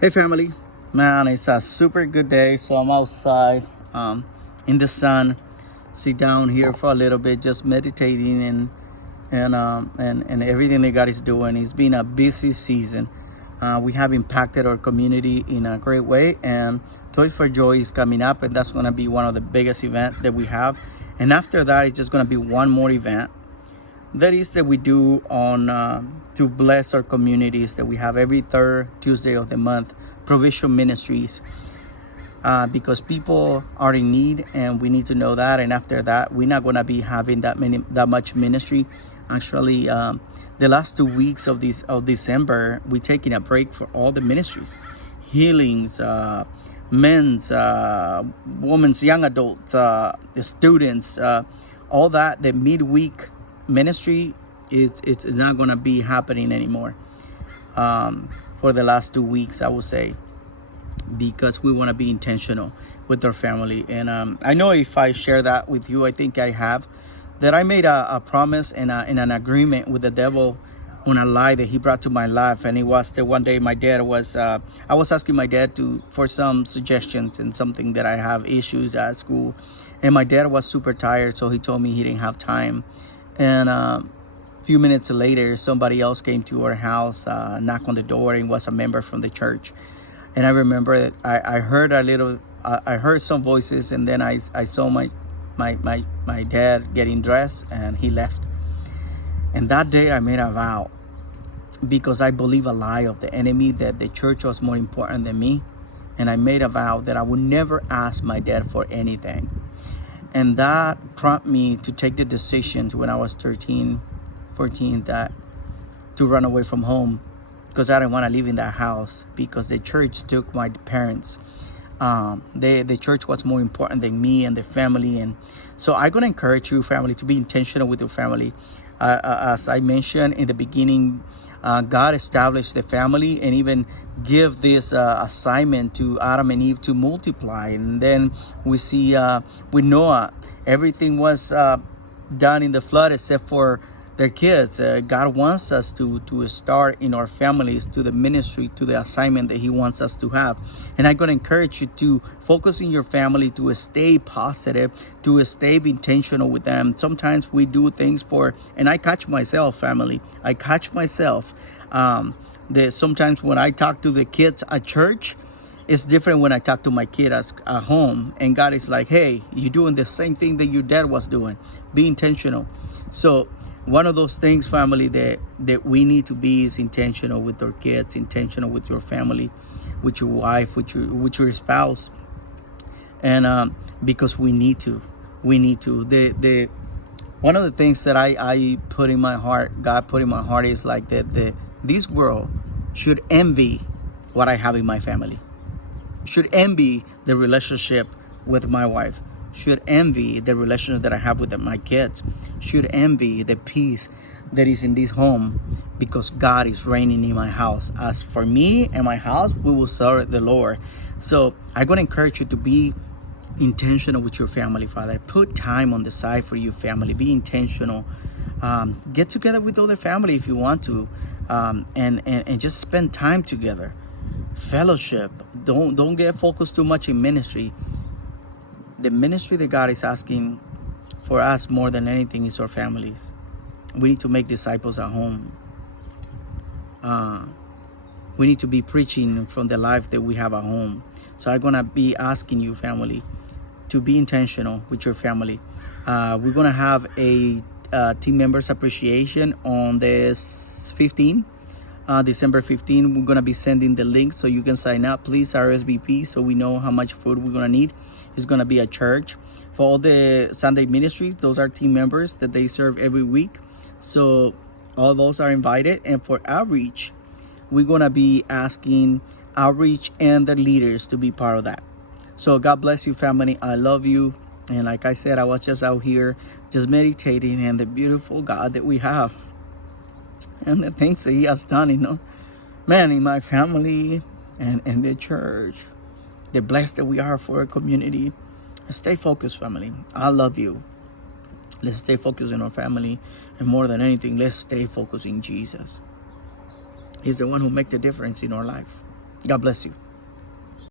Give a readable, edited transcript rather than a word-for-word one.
Hey family, man, it's a super good day. So I'm outside in the sun, sit down here for a little bit, just meditating and everything that God is doing. It's been a busy season. We have impacted our community in a great way, and Toys for Joy is coming up, and that's going to be one of the biggest events that we have. And after that, it's just going to be one more event that is that we do on to bless our communities that we have every third Tuesday of the month, provision ministries, because people are in need and we need to know that. And after that, we're not going to be having that much ministry. Actually, the last 2 weeks of December, we're taking a break for all the ministries, healings, men's, women's, young adults, the students, all that. The midweek ministry it's not going to be happening anymore for the last 2 weeks, I would say, because we want to be intentional with our family. And I know if I share that with you, I think I have, that I made a promise and an agreement with the devil on a lie that he brought to my life. And it was that one day my dad was I was asking my dad for some suggestions and something that I have issues at school, and my dad was super tired, so he told me he didn't have time. And a few minutes later, somebody else came to our house, knocked on the door, and was a member from the church. And I remember that I heard I heard some voices, and then I saw my dad getting dressed, and he left. And that day I made a vow, because I believe a lie of the enemy that the church was more important than me. And I made a vow that I would never ask my dad for anything. And that prompted me to take the decisions when I was 13, 14, that to run away from home, because I didn't want to live in that house, because the church took my parents. The church was more important than me and the family. And so I'm going to encourage you, family, to be intentional with your family. As I mentioned in the beginning, God established the family and even give this assignment to Adam and Eve to multiply. And then we see with Noah, everything was done in the flood except for their kids. God wants us to start in our families, to the ministry, to the assignment that he wants us to have. And I'm going to encourage you to focus in your family, to stay positive, to stay intentional with them. Sometimes we do things and I catch myself, family. I catch myself that sometimes when I talk to the kids at church, it's different when I talk to my kid at home. And God is like, hey, you're doing the same thing that your dad was doing. Be intentional. So one of those things, family, that we need to be is intentional with our kids, intentional with your family, with your wife, with your spouse. And because we need to. The one of the things that I put in my heart, God put in my heart, is like that this world should envy what I have in my family. Should envy the relationship with my wife. Should envy the relationship that I have with my kids. Should envy the peace that is in this home, because God is reigning in my house. As for me and my house, we will serve the Lord. So I'm going to encourage you to be intentional with your family, Father. Put time on the side for your family. Be intentional. Get together with other family if you want to, and just spend time together. Fellowship. Don't get focused too much in ministry. The ministry that God is asking for us more than anything is our families. We need to make disciples at home. We need to be preaching from the life that we have at home. So I'm going to be asking you, family, to be intentional with your family. We're going to have a team members appreciation on this 15. December 15, we're going to be sending the link so you can sign up. Please RSVP so we know how much food we're going to need. It's going to be at church. For all the Sunday ministries, those are team members that they serve every week. So all those are invited. And for outreach, we're going to be asking outreach and the leaders to be part of that. So God bless you, family. I love you. And like I said, I was just out here just meditating on the beautiful God that we have. And the things that he has done, man, in my family and in the church, the blessed that we are for our community. Stay focused, family. I love you. Let's stay focused in our family. And more than anything, let's stay focused in Jesus. He's the one who makes the difference in our life. God bless you.